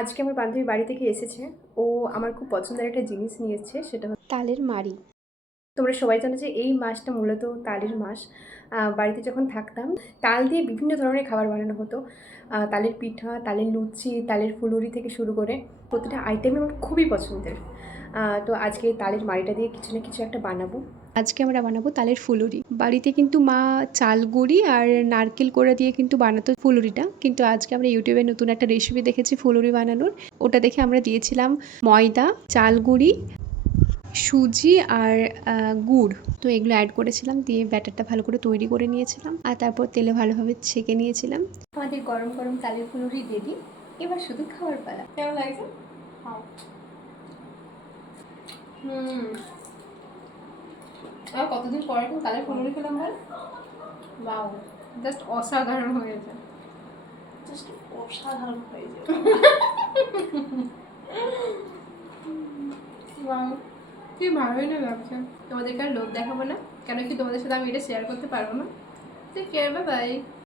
আজকে আমার বান্ধবী বাড়ি থেকে এসেছে। ও আমার খুব পছন্দের একটা জিনিস নিয়ে এসেছে, সেটা তালের মাড়ি। তোমরা সবাই জানো যে এই মাসটা মূলত তালের মাস। বাড়িতে যখন থাকতাম তাল দিয়ে বিভিন্ন ধরনের খাবার বানানো হতো। তালের পিঠা, তালের লুচি, তালের ফুলুরি থেকে শুরু করে প্রতিটা আইটেমই আমার খুবই পছন্দের। তো আজকে তালের মাড়িটা দিয়ে কিছু না কিছু একটা বানাবো। আজকে আমরা বানাবো তালের ফুলুরি। বাড়িতে কিন্তু মা চাল গুঁড়ি আর নারকেল কোড়া দিয়ে কিন্তু বানাতো ফুলুরিটা, কিন্তু আজকে আমরা ইউটিউবে নতুন একটা রেসিপি দেখেছি ফুলুরি বানানোর। ওটা দেখে আমরা দিয়েছিলাম ময়দা, চাল গুঁড়ি, সুজি আর গুড়। তো এগুলো অ্যাড করেছিলাম, দিয়ে ব্যাটারটা ভালো করে তৈরি করে নিয়েছিলাম আর তারপর তেলে ভালোভাবে ছেঁকে নিয়েছিলাম। আমাদের গরম গরম তালের ফুলুরি রেডি। এবার শুধু খাওয়ার পালা। কেমন লাগছে? আর কতদিন পরে এখন তালের ফুলুরি খেলাম বল। ওয়াও, জাস্ট অসাধারণ হয়েছে। জাস্ট অসাধারণ হয়েছে। ওয়াও, কি ভালোই না লাগছে। তোমাদেরকে আর লোভ দেখাবো না, কেন কি তোমাদের সাথে আমি এটা শেয়ার করতে পারবো না। Take care, bye by.